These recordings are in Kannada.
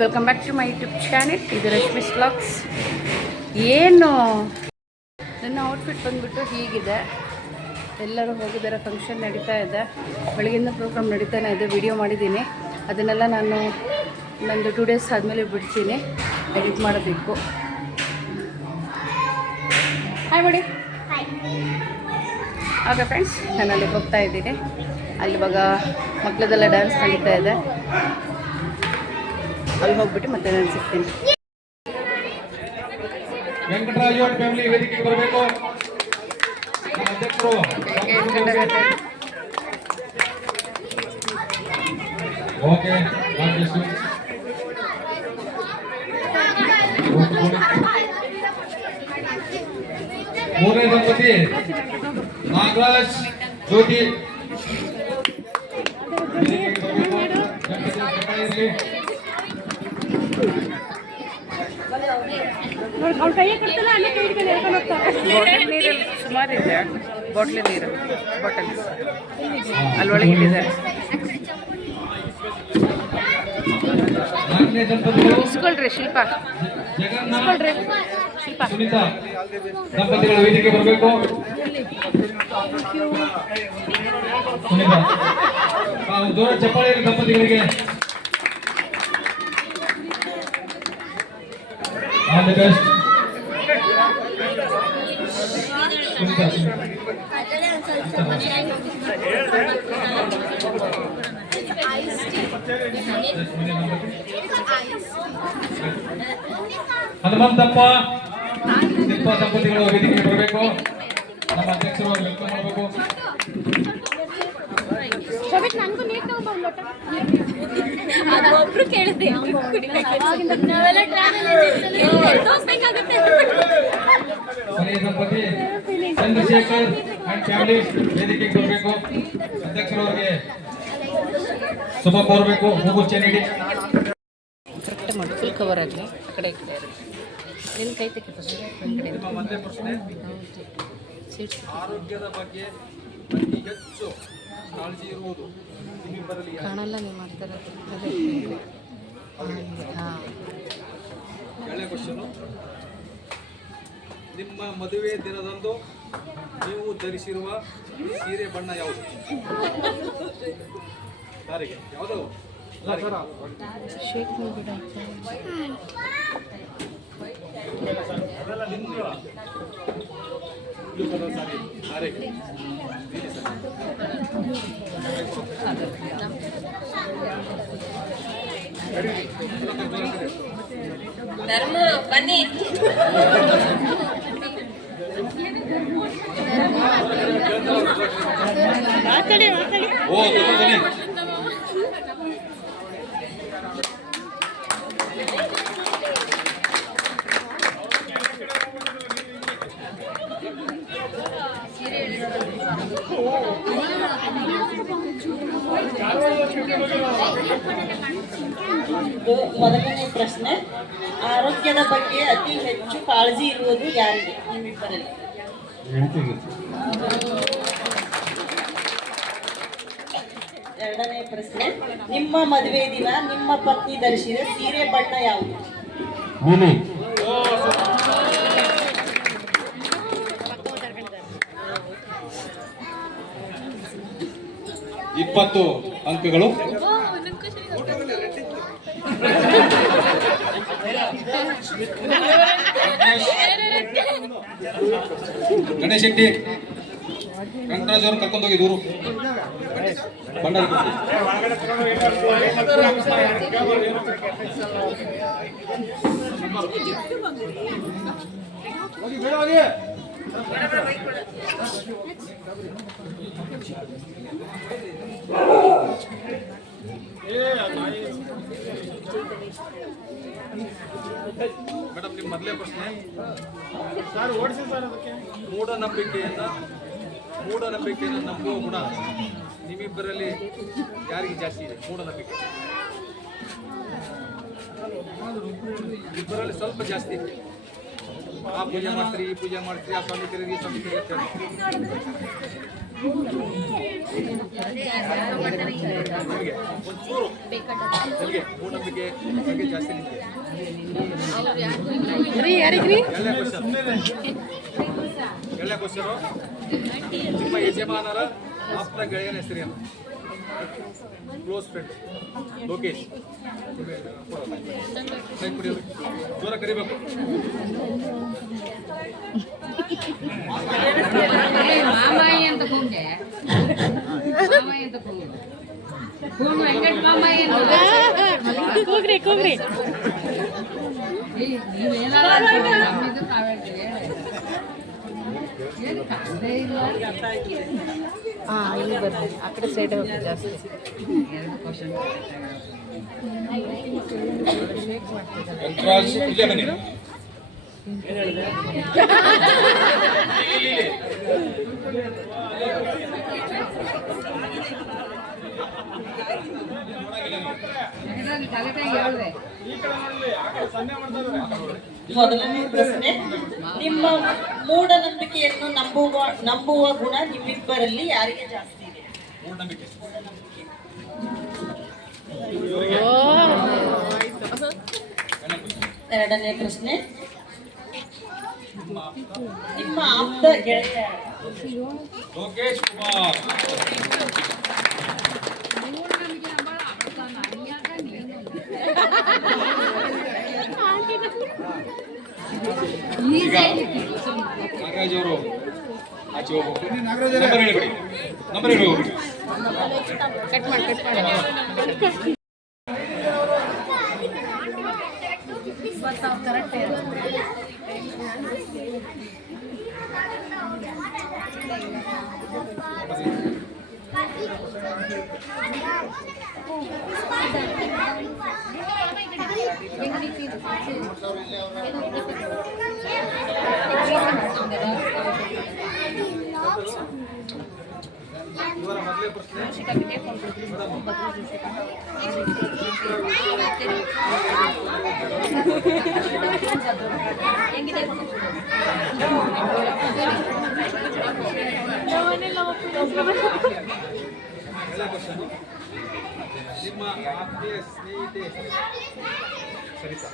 Welcome back to my YouTube channel. ಇದು ರಶ್ಮಿಸ್ ವ್ಲಾಗ್ಸ್. ಏನು ನನ್ನ ಔಟ್ಫಿಟ್ ಬಂದುಬಿಟ್ಟು ಹೀಗಿದೆ. ಎಲ್ಲರೂ ಹೋಗಿದ್ದಾರೆ, ಫಂಕ್ಷನ್ ನಡೀತಾ ಇದೆ, ಬೆಳಗಿಂದ ಪ್ರೋಗ್ರಾಮ್ ನಡೀತಾನೆ ಇದೆ. ವಿಡಿಯೋ ಮಾಡಿದ್ದೀನಿ, ಅದನ್ನೆಲ್ಲ ನಾನು ನಂದು 2 ಡೇಸ್ ಆದಮೇಲೆ ಬಿಡ್ತೀನಿ, ಎಡಿಟ್ ಮಾಡೋದಕ್ಕೂ. ಹಾಯ್ ಮಾಡಿ. ಆಗ ಫ್ರೆಂಡ್ಸ್, ನಾನು ಅಲ್ಲಿಗೆ ಹೋಗ್ತಾ ಇದ್ದೀನಿ. ಅಲ್ಲಿ ಇವಾಗ ಮಕ್ಕಳದೆಲ್ಲ ಡ್ಯಾನ್ಸ್ ನಡೀತಾ ಇದೆ. ಅಲ್ಲಿ ಹೋಗ್ಬಿಟ್ಟು ಮತ್ತೆ ನಾನು ಸಿಗ್ತೀನಿ. ವೆಂಕಟರಾಜು ಫ್ಯಾಮಿಲಿ ವೇದಿಕೆಗೆ ಬರಬೇಕು. ಅಧ್ಯಕ್ಷರು ಓಕೆ. ಮೂರನೇ ದಂಪತಿ ನಾಗರಾಜ್ ಜ್ಯೋತಿ ನೀರಲ್ಲಿ ಸುಮಾರು ಇದೆ. ಬಾಟ್ಲಿ ನೀರು, ಬಾಟಲ್ ಅಲ್ಲಿ ಒಳಗಿಟ್ಟಿದ್ದಾರೆ. ಇಸ್ಕೊಳ್ರಿ ಶಿಲ್ಪ, ಇಸ್ಕೊಳ್ರಿ ಶಿಲ್ಪ. ಸುನೀತಾ ದಂಪತಿಗಳ ವೇದಿಕೆ ಬರಬೇಕು. ಸುನೀತಾ ಜೋರ ಚಪ್ಪಾಳೆ ದಂಪತಿಗಳಿಗೆ. All the best. Hanumanthappa Tippa ದಂಪತಿಗಳು ವೇದಿಕೆಗೆ ಬರಬೇಕು. ನಮ್ಮ ಅಧ್ಯಕ್ಷರು ವೆಲ್ಕಮ್ ಮಾಡಬೇಕು. ಒಬ್ರು ಕೇಳಿದೆ ಕೊನೆಯ ದಂಪತಿ ಚಂದ್ರಶೇಖರ್ ಅಂಡ್ ಫ್ಯಾಮಿಲಿ ವೇದಿಕೆಗೆ ಬರಬೇಕು. ಅಧ್ಯಕ್ಷರು ಅವರಿಗೆ ಶುಭ ಕೋರಬೇಕು. ಹೂಗುಚ್ಚೆ ನೀಡಿ ಕರೆಕ್ಟ್ ಮಾಡಿ, ಫುಲ್ ಕವರ್ ಆಗಲಿ. ಆ ಕಡೆ ನಿನ್ನ ಕೈ ತೆಗೆ ಫಸ್ಟ್. ಮೊದಲನೇ ಪ್ರಶ್ನೆ, ಆರೋಗ್ಯದ ಬಗ್ಗೆ ಅತಿ ಹೆಚ್ಚು ಕಾಳಜಿ ಇರುವುದು ನಿಮ್ಮಿಬ್ಬರಲ್ಲಿ ಯಾರು? ಕಾಣಲ್ಲ ನೀವು ಮಾಡ್ತಾರೆ. ಎರಡನೇ ಕ್ವಶನ್, ನಿಮ್ಮ ಮದುವೆ ದಿನದಂದು ನೀವು ಧರಿಸಿರುವ ಸೀರೆ ಬಣ್ಣ ಯಾವುದು? ಸಾರಿಗೆ ಯಾವುದು? ಶೇಕ್ ಮಾಡಿಬಿಡ. ಸಾರಿಗೆ ಧರ್ಮ ಬನ್ನಿ. ಓ ಬನ್ನಿ. ಮೊದಲನೇ ಪ್ರಶ್ನೆ, ಆರೋಗ್ಯದ ಬಗ್ಗೆ ಅತಿ ಹೆಚ್ಚು ಕಾಳಜಿ ಇರುವುದು ಯಾರಿಗೆ ನಿಮ್ಮಿಬ್ಬರಲ್ಲಿ? ಎರಡನೇ ಪ್ರಶ್ನೆ, ನಿಮ್ಮ ಮದುವೆ ದಿನ ನಿಮ್ಮ ಪತ್ನಿ ಧರಿಸಿದ ಸೀರೆ ಬಣ್ಣ ಯಾವುದು? 20 ಅಂಕಗಳು. ಗಣೇಶ್ ಶೆಟ್ಟಿ ವೆಂಕಟರಾಜ್ ಅವ್ರನ್ನ ಕರ್ಕೊಂಡೋಗಿ ದೂರು ಬಂಡಾರಿ ಮೇಡಮ್, ನಿಮ್ಮ ಮೊದಲೇ ಪ್ರಶ್ನೆ, ಮೂಢನಂಬಿಕೆಯನ್ನು ನಂಬುವ ಗುಣ ನಿಮ್ಮಿಬ್ಬರಲ್ಲಿ ಯಾರಿಗೆ ಜಾಸ್ತಿ ಇದೆ? ಮೂಢನಂಬಿಕೆ ಇಬ್ಬರಲ್ಲಿ ಸ್ವಲ್ಪ ಜಾಸ್ತಿ ಇದೆ. ಆ ಪೂಜೆ ಮಾಡ್ತೀರಿ, ಈ ಪೂಜೆ ಮಾಡ್ತೀರಿ, ಆ ಸ್ವಾಮಿ ಕರೀರಿ, ಈ ಸ್ವಾಮಿ ಕರೀರಿ. ರೀ ಯಾರಿಗ್ರಿ ಎಲ್ಲ ಕ್ವಶನು ನಿಮ್ಮ ಯಜಮಾನರ ಆಪ್ತ ಗೆಳೆಯನ ಹೆಸರೇನು? Close friend Lokesh. ಜೋರ ಕರಿಬೇಕು. ಮಾಮಾಯಿ ಅಂತ ಕೂಗೆ ಮಾಮಾಯಿ ಅಂತ ಕೂಗು ಕೂಗು ವೆಂಕಟ ಮಾಮಾಯಿ ಅಂತ ಕೂಗ್ರಿ ಕೂಗ್ರಿ. ನೀವೇನಾದ್ರು ನಮ್ಮಿದು ನಾವೇ ಏನು ಕಷ್ಟೇ ಇಲ್ಲ. ಹಾಂ ಇಲ್ಲಿ ಬರ್ರಿ, ಆ ಕಡೆ ಸೈಡ್ ಹೋಗಿ ಜಾಸ್ತಿ. ಎರಡು ಕ್ವಶನ್ ವೆಂಕಟರಾಜ್ ಇಲ್ಲೇ ಬನ್ನಿ. ಕಲೆಕ್ಟಾಗಿ ಹೇಳಿದೆ. ಮೊದಲನೇ ಪ್ರಶ್ನೆ, ನಿಮ್ಮ ಮೂಢನಂಬಿಕೆಯನ್ನು ನಂಬುವ ಗುಣ ನಿಮ್ಮಿಬ್ಬರಲ್ಲಿ ಯಾರಿಗೆ ಜಾಸ್ತಿ ಇದೆ? ಮೂಢನಂಬಿಕೆ. ಎರಡನೇ ಪ್ರಶ್ನೆ, ನಿಮ್ಮ ಆಪ್ತ ಗೆಳೆಯ ಲೋಕೇಶ್ ಕುಮಾರ್. ಈಗ ನಾಗರಾಜ್ ಅವರು ಆಚೆ ಹೋಗ್ಬೇಕು. ನಂಬರ್ ಹೇಳಿಬಿಡಿ, ನಂಬರ್ ಹೇಳಿ ಹೋಗ್ಬಿಡಿ. ಕಟ್ ಮಾಡಿ ಕಟ್ ಮಾಡಿ. ಇವರ ಮೊದಲೇ ಪ್ರಶ್ನೆ, ನಿಮ್ಮ ಆತ್ಮೀಯ ಸ್ನೇಹಿತೆ ಸರಿತಾ.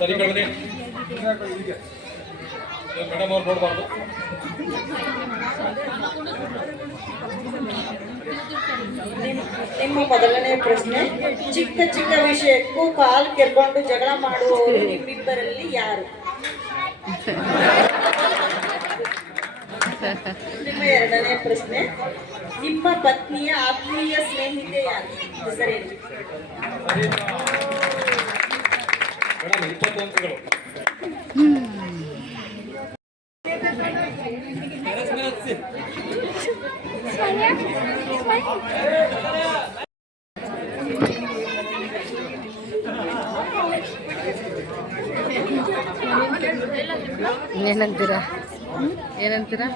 ಸರಿ ಕಡೆ ಮೇಡಮ್ ಅವ್ರು ನೋಡಬಾರ್ದು. ನಿಮ್ಮ ಮೊದಲನೇ ಪ್ರಶ್ನೆ, ಚಿಕ್ಕ ಚಿಕ್ಕ ವಿಷಯಕ್ಕೂ ಕಾಲು ಕೆರ್ಕೊಂಡು ಜಗಳ ಮಾಡುವವರು ನಿಮ್ಮಿಬ್ಬರಲ್ಲಿ ಯಾರು? ನಿಮ್ಮ ಎರಡನೇ ಪ್ರಶ್ನೆ, ನಿಮ್ಮ ಪತ್ನಿಯ ಆತ್ಮೀಯ ಸ್ನೇಹಿತೆ ಯಾರು? ಹೆಸರೇನು? ಮೇಡಮ್ 20 ಅಂಕಗಳು. ಏನಂತೀರಾ ಏನಂತೀರಾ?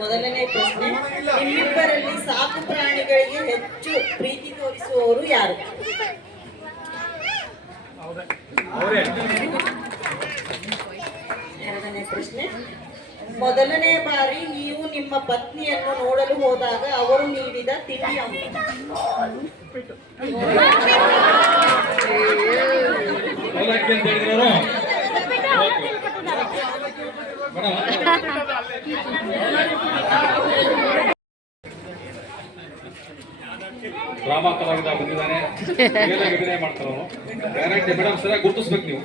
ಮೊದಲನೇ ಪ್ರಶ್ನೆ, ನಿಮ್ಮಿಬ್ಬರಲ್ಲಿ ಸಾಕು ಪ್ರಾಣಿಗಳಿಗೆ ಹೆಚ್ಚು ಪ್ರೀತಿ ತೋರಿಸುವವರು ಯಾರು? ಎರಡನೇ ಪ್ರಶ್ನೆ, ಮೊದಲನೇ ಬಾರಿ ನೀವು ನಿಮ್ಮ ಪತ್ನಿಯನ್ನು ನೋಡಲು ಹೋದಾಗ ಅವರು ನೀಡಿದ ತಿಂಡಿ ಯಾವುದು? ಅವಲಕ್ಕಿ ಅಂತ ಹೇಳಿದ್ರು ಡ್ರಾಮಾ ಕಲಾವಿದ ಬಂದಿದ್ದಾನೆ, ಅಭಿನಯ ಮಾಡ್ತಾರೆ ಅವನು. ಗ್ಯಾರಂಟಿ ಮೇಡಮ್ ಸರಿಯಾಗಿ ಗುರುತಿಸ್ಬೇಕು ನೀವು.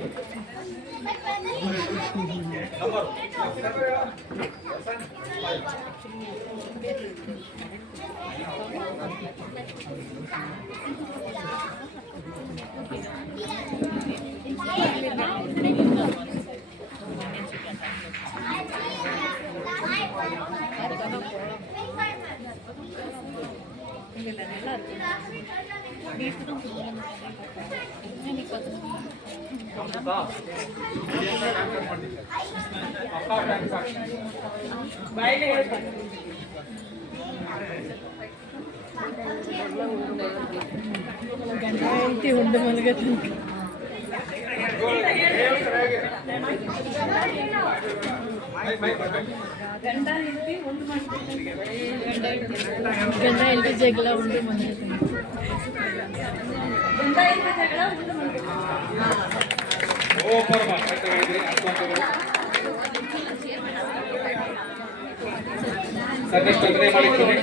ಸೂಪರ್ ಮಾ ಕರೆಕ್ಟ್ ಹೇಳಿದ್ರಿ. 10 ಅಂಕಗಳು. ಸರ್ ನೆಕ್ಸ್ಟ್ ಅಭಿನಯ ಮಾಡಿದ್ದೀನಿ.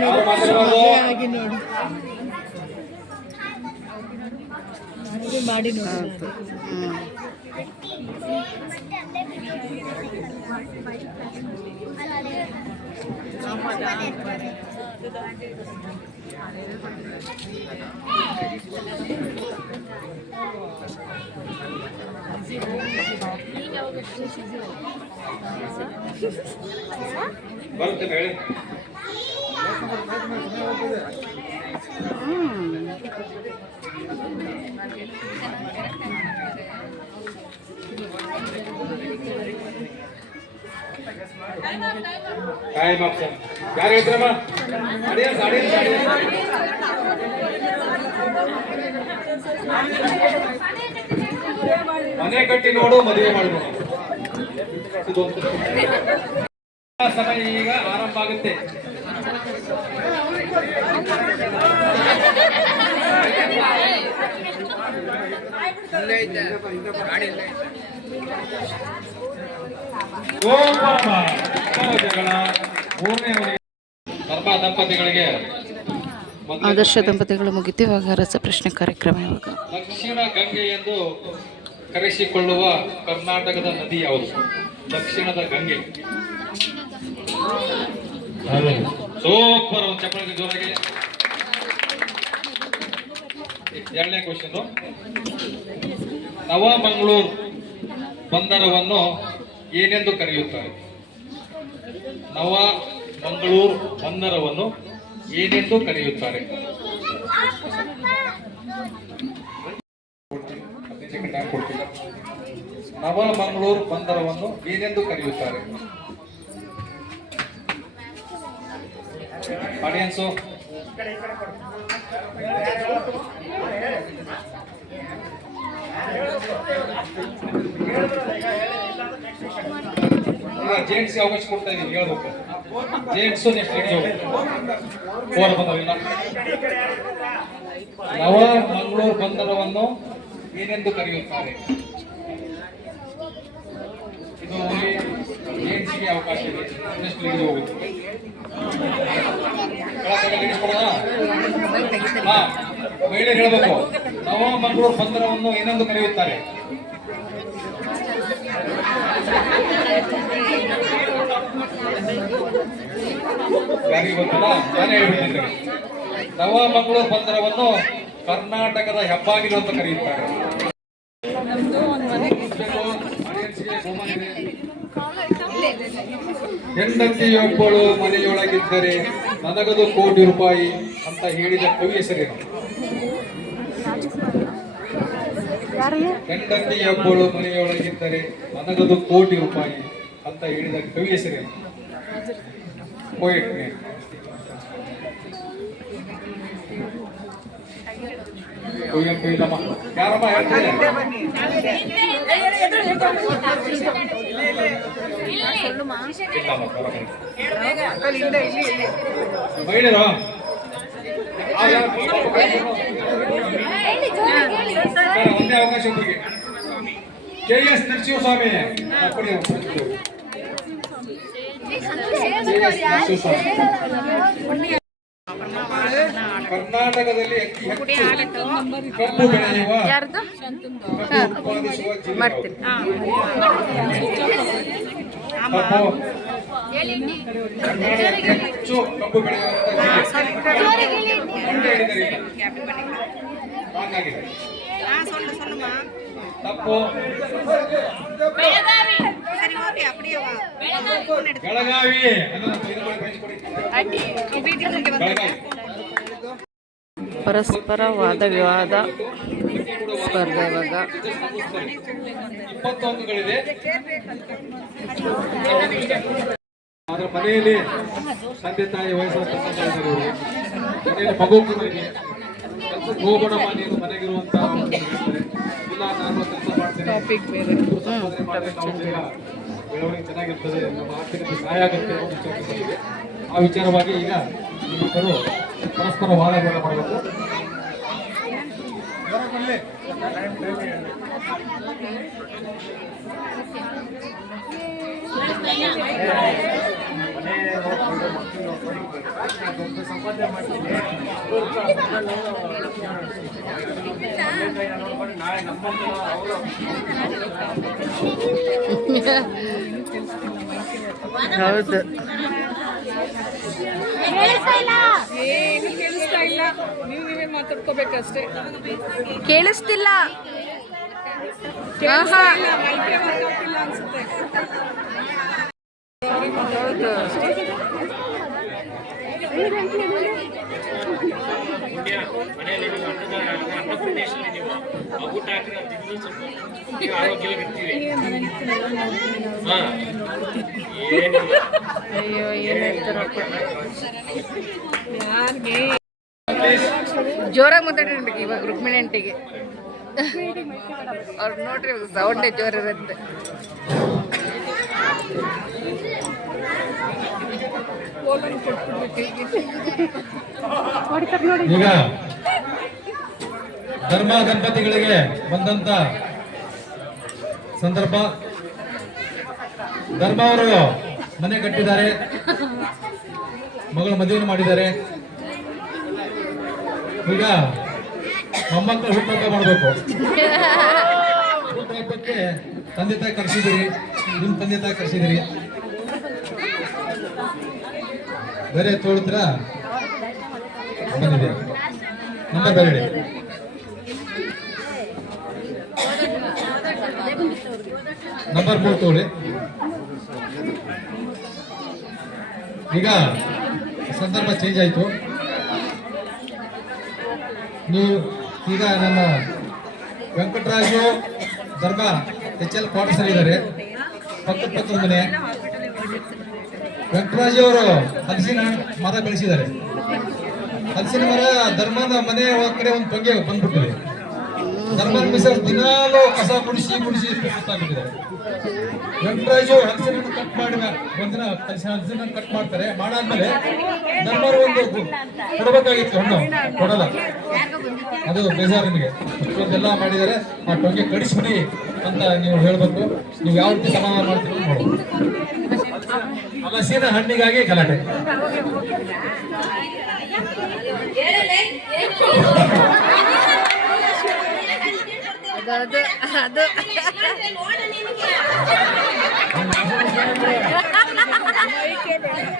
ಯಾರು ಮಾತಾಡಬಾರ್ದು. ಮಾಡಿ ನೋಡಿ ಬರುತ್ತೆ ಹೇಳಿ. Time up sir. ಯಾರು ಹೇಳ್ತೀರಮ್ಮ? ಆಡಿಯನ್ಸ್ ಆಡಿಯನ್ಸ್ ಮನೆ ಕಟ್ಟಿ ನೋಡು, ಮದುವೆ ಮಾಡಿ ನೋಡು. ಸಮಯ ಈಗ ಆರಂಭ ಆಗುತ್ತೆ. ಜಗಳ ಧರ್ಮ ದಂಪತಿಗಳಿಗೆ ಆದರ್ಶ ದಂಪತಿಗಳು ಮುಗಿತು. ಇವಾಗ ರಸಪ್ರಶ್ನೆ ಕಾರ್ಯಕ್ರಮ. ಇವಾಗ ದಕ್ಷಿಣ ಗಂಗೆ ಎಂದು ಕರೆಸಿಕೊಳ್ಳುವ ಕರ್ನಾಟಕದ ನದಿ ಯಾವುದು? ದಕ್ಷಿಣದ ಗಂಗೆ. ಸೂಪರ್, ಒಂದು ಚಪ್ಪಳಿಗೆ ಜೋರಾಗಿ. ಎರಡನೇ ಕ್ವಶನ್, ನವಮಂಗಳೂರು ಬಂದರವನ್ನು ಏನೆಂದು ಕರೆಯುತ್ತಾರೆ? ನವಮಂಗಳೂರು ಬಂದರವನ್ನು ಏನೆಂದು ಕರೆಯುತ್ತಾರೆ? 15 ಸೆಕೆಂಡ್ ಟೈಮ್ ಕೊಡ್ತೀನಿ. ನವಮಂಗಳೂರು ಬಂದರವನ್ನು ಏನೆಂದು ಕರೆಯುತ್ತಾರೆ? ಆಡಿಯನ್ಸು ಈಗ ಜೇಂಟ್ಸ್ ಅವಕಾಶ ಕೊಡ್ತಾ ಇದೀವಿ, ಹೇಳ್ಬೇಕು. ಜೇಂಟ್ಸು ನೆಕ್ಸ್ಟ್ ರೆಡಿ ಹೋಗ್ಬೇಕು. ಫೋನ್ ಬಂದವಿಲ್ಲ. ನವಮಂಗಳೂರು ಬಂದರವನ್ನು ಏನೆಂದು ಕರೆಯುತ್ತಾರೆ? ಇದು ಜೇಂಟ್ಸ್ಗೆ ಅವಕಾಶ ಇದೆ. ನೆಕ್ಸ್ಟ್ ರೆಡಿ ಹೋಗುತ್ತೆ. ಮಹಿಳೆ ಹೇಳಬೇಕು. ನವಮಂಗಳೂರು ಬಂದರವನ್ನು ಏನೆಂದು ಕರೆಯುತ್ತಾರೆ? ಯಾರಿಗೆ ಗೊತ್ತಿಲ್ಲ, ನಾನೇ ಹೇಳ್ಬಿಟ್ಟಿದ್ದೇನೆ. ನವಮಂಗಳೂರು ಬಂದರವನ್ನು ಕರ್ನಾಟಕದ ಹೆಬ್ಬಾಗಿಲು ಅಂತ ಕರೆಯುತ್ತಾರೆ. ಹೆಂಡತಿಯೊಬ್ಬಳು ಮನೆಯೊಳಗಿದ್ದರೆ ನನಗದು ಕೋಟಿ ರೂಪಾಯಿ ಅಂತ ಹೇಳಿದ ಕವಿ ಹೆಸರೇನು? ಹೆಂಡತಿಯೊಬ್ಬಳು ಮನೆಯೊಳಗಿದ್ದರೆ ನನಗದು ಕೋಟಿ ರೂಪಾಯಿ ಅಂತ ಹೇಳಿದ ಕವಿ ಹೆಸರೇನು? Poet name. ಕುವೆಂಪು ಇಲ್ಲಮ್ಮ. ಯಾರಮ್ಮ ಹೇಳ್ತಾರೆ? ಮಹಿಳೆಯರು ಒಂದೇ ಅವಕಾಶ ಒಬ್ಬರಿಗೆ KS ನರಸಿಂಹಸ್ವಾಮಿ ಕರ್ನಾಟಕದಲ್ಲಿ ಅತಿ ಹೆಚ್ಚು ಕಬ್ಬು ಬೆಳೆಯುವ ಯಾರ್ದು ಕಬ್ಬು ಉತ್ಪಾದಿಸುವ ಜಿಲ್ಲೆ ಮಾಡ್ತೀನಿ. ಕಬ್ಬು ಕರ್ನಾಟಕದಲ್ಲಿ ಹೆಚ್ಚು ಕಬ್ಬು ಬೆಳೆಯುವಂತ ಜಿಲ್ಲೆ ಮಂಡ್ಯ ಹೇಳಿದರೆ ಹಾಗಾಗಿದೆ ತಪ್ಪು. ಬೆಳಗಾವಿ ಬೆಳಗಾವಿ ಪರಸ್ಪರ ವಾದ ವಿವಾದ ಸ್ಪರ್ಧೆ ಇವಾಗ 20 ಅಂಕಗಳಿದೆ. ಆದ್ರೆ ಮನೆಯಲ್ಲಿ ತಂದೆ ತಾಯಿ ವಯಸ್ಸಾದ ಮನೆಯಲ್ಲಿ ಮಗು ಕೂಡ ಇದೆ. ಕೆಲಸಕ್ಕೆ ಹೋಗೋಣಮ್ಮ ನೀನು ಮನೆಗಿರುವಂತ ಇಲ್ಲ ನಾನು ಕೆಲಸ ಮಾಡ್ತೇನೆ ಸಂಪಾದನೆ ಮಾಡಿದ್ರೆ ನಾವು ಬೇಗ ಬೆಳವಣಿಗೆ ಚೆನ್ನಾಗಿರ್ತದೆ, ನಮ್ಮ ಆರ್ಥಿಕತೆ ಸಹಾಯ ಆಗುತ್ತೆ ಅನ್ನೋ ವಿಚಾರ ಇದೆ. ಆ ವಿಚಾರವಾಗಿ ಈಗ ಇಬ್ಬರು ಪರಸ್ಪರ ವಾದಗಳನ್ನು ಮಾಡಬೇಕು. ಹೌದು, ಕೇಳಿಸ್ತಿಲ್ಲ. ಆಹಾ. ಹೌದು. ಅಯ್ಯೋ ಏನ್ ಹೇಳ್ತಾರಪ್ಪ. ಜೋರಾಗಿ ಮಾತಾಡಿರ್ಬೇಕು ಇವಾಗ ರುಕ್ಮಿಣಿ ಆಂಟಿಗೆ. ಅವ್ರು ನೋಡ್ರಿ ಸೌಂಡೇ ಜೋರ ಇರುತ್ತೆ. ಈಗ ಧರ್ಮ ದಂಪತಿಗಳಿಗೆ ಬಂದಂತ ಸಂದರ್ಭ. ಧರ್ಮ ಅವರು ಮನೆ ಕಟ್ಟಿದ್ದಾರೆ, ಮಗಳ ಮದುವೆಯನ್ನು ಮಾಡಿದ್ದಾರೆ. ಈಗ ಮೊಮ್ಮಕ್ಕಳು ಹುಟ್ಟುಹಬ್ಬ ಮಾಡಬೇಕು. ಹುಟ್ಟುಹಬ್ಬಕ್ಕೆ ತಂದೆ ತಾಯಿ ಕರೆಸಿದಿರಿ, ನಿಮ್ಮ ತಂದೆ ತಾಯಿ ಕರೆಸಿದಿರಿ. ಬೇರೆ ತೋಳಿದ್ರ ಬಂದಿದೆ ನಂಬರ್ ಬೇರೆ ನಂಬರ್ 3 ತೋಳಿ. ಈಗ ಸಂದರ್ಭ ಚೇಂಜ್ ಆಯಿತು. ನೀವು ಈಗ ನಮ್ಮ ವೆಂಕಟರಾಜು ಧರ್ಮ HL ಕ್ವಾರ್ಟರ್ಸ್ ಅಲ್ಲಿ ಇದ್ದಾರೆ, ಪಕ್ಕದ ಮನೆ. ವೆಂಕಟರಾಜು ಅವರು ಹಲಸಿನ ಮರ ಬೆಳೆಸಿದ್ದಾರೆ. ಹಲಸಿನ ಮರ ಧರ್ಮದ ಮನೆ ಕಡೆ ಒಂದು ತೊಂಗೆ ಬಂದ್ಬಿಟ್ಟಿದೆ. ಧರ್ಮದ ಮಿಸಸ್ ದಿನಾಲು ಕಸ ಗುಡಿಸಿ ಸುತ್ತಾಗಿದ್ದಾರೆ. ವೆಂಕಟರಾಜು ಹಲಸಿನ ಕಟ್ ಮಾಡಿದ ಒಂದಿನ ಹಲಸಿನ ಕಟ್ ಮಾಡ್ತಾರೆ. ಮಾಡಾದ್ಮೇಲೆ ಧರ್ಮರು ಒಂದು ಕೊಡಬೇಕಾಗಿತ್ತು, ಹಣ್ಣು ಕೊಡಲ್ಲ. ಅದು ಬೇಜಾರು ನಿಮಗೆ. ಇಷ್ಟೊಂದೆಲ್ಲ ಮಾಡಿದ್ದಾರೆ, ಆ ಟೊಂಗೆ ಕಡಿಸ್ಬಿಡಿ ಅಂತ ನೀವು ಹೇಳ್ಬೇಕು. ನೀವು ಯಾವ ರೀತಿ ಸಮಾಧಾನ ಮಾಡ್ತೀವಿ ನೋಡು. ಹಲಸಿನ ಹಣ್ಣಿಗಾಗಿ ಗಲಾಟೆ. ಅದು ಅದು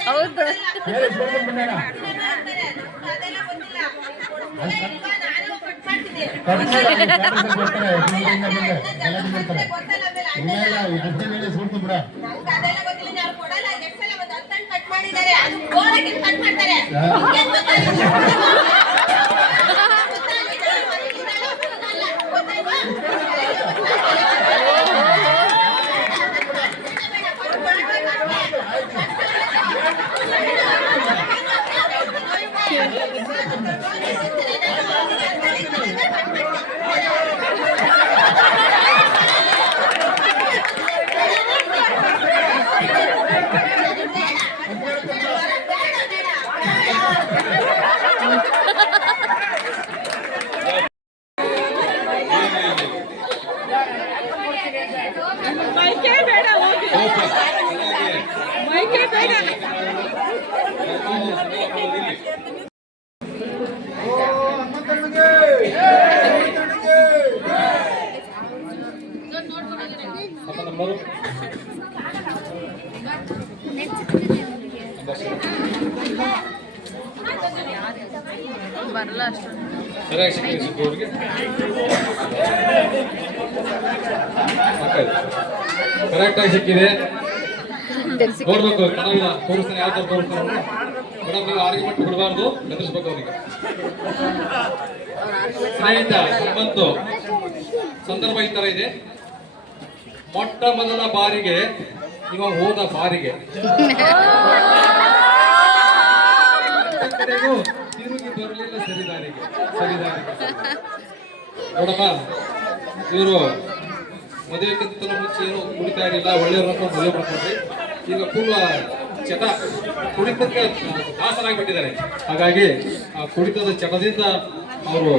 ಹೌದು. ನಮ್ಮವರು ಬರಲ್ಲ ಅಷ್ಟು. ಸರಿಯಾಗಿ ಸಿಕ್ಕಿದೆ ಸಿದ್ದು ಅವ್ರಿಗೆ. ಕರೆಕ್ಟಾಗಿ ಸಿಕ್ಕಿದೆ. ನೋಡ್ಬೇಕು ಕಲಾವಿದ ತೋರಿಸ್ತಾನೆ, ಯಾವ ಥರ ತೋರಿಸ್ತಾನೆ ಮೇಡಮ್. ನೀವು ಆರ್ಗ್ಯುಮೆಂಟ್ ಬಿಡಬಾರ್ದು, ಎದುರಿಸ್ಬೇಕು ಅವರಿಗೆ. ಸ್ನೇಹಿತ ಸಂಬಂಧು ಸಂದರ್ಭ ಈ ತರ ಇದೆ. ಮೊಟ್ಟ ಮೊದಲ ಬಾರಿಗೆ ಇವ ಹೋದ ಬಾರಿಗೆ ಕಡೆಗೂ ತಿರುಗಿ ಬರಲಿಲ್ಲ ಸರಿದಾರಿಗೆ. ನೋಡಮ್ಮ, ಇವರು ಮದುವೆಗಿಂತ ಮುಂಚೆ ಏನು ಕುಡಿತಾ ಇರಲಿಲ್ಲ, ಒಳ್ಳೆಯವ್ರ ಮದುವೆ ಮಾಡ್ಕೊಂಡ್ರಿ. ಈಗ ಫುಲ್ ಚಟ, ಕುಡಿತಕ್ಕೆ ದಾಸರಾಗಿಬಿಟ್ಟಿದ್ದಾರೆ. ಹಾಗಾಗಿ ಆ ಕುಡಿತದ ಚಟದಿಂದ ಅವರು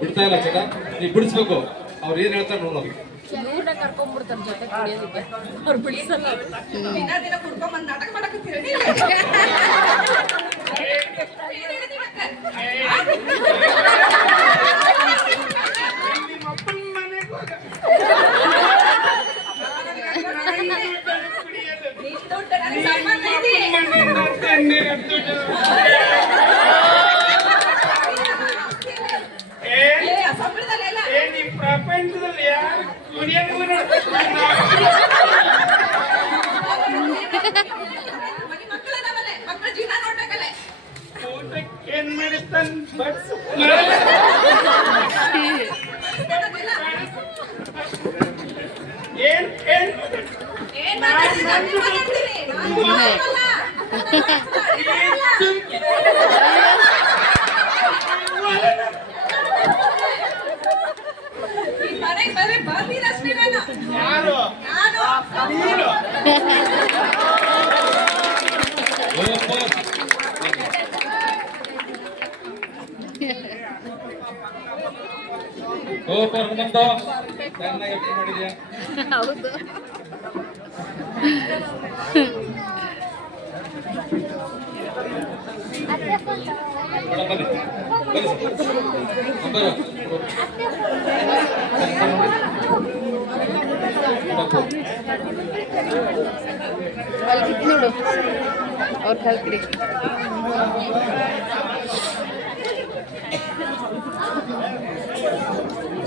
ಬಿಡ್ತಾ ಇಲ್ಲ ಚಟ. ನೀವು ಬಿಡಿಸ್ಬೇಕು. ಅವ್ರು ಏನ್ ಹೇಳ್ತಾರೆ ನೋಡೋದು. ಇವ್ರನ್ನ ಕರ್ಕೊಂಡ್ಬಿಡ್ತಾರೆ ಜೊತೆ ಕುಡಿಯೋದಕ್ಕೆ, ಅವ್ರು ಬಿಡಿಸಲ್ಲ. ದಿನ ಕುಡ್ಕೊಂಡ್ ನಾಟಕ ಮಾಡಕತ್ತೀರ ಪ್ರಪಂಚದಲ್ಲಿ ಯಾರು ಕುಡಿಯೋದು ಊಟಕ್ಕೆ ಏನ್ ಮಾಡಿಸ್ತಾನ ಬಡ್ಸು ಏನ್ ಏನ್ ಯಾರು ಹನುಮಂತ ಚೆನ್ನಾಗಿ ಯೋಚನೆ ಮಾಡಿದ್ಯಾ? ಹೌದು. ಅಲ್ಲಿ ನೋಡು, ಅವ್ರ ಕಲ್ತ್ರಿ.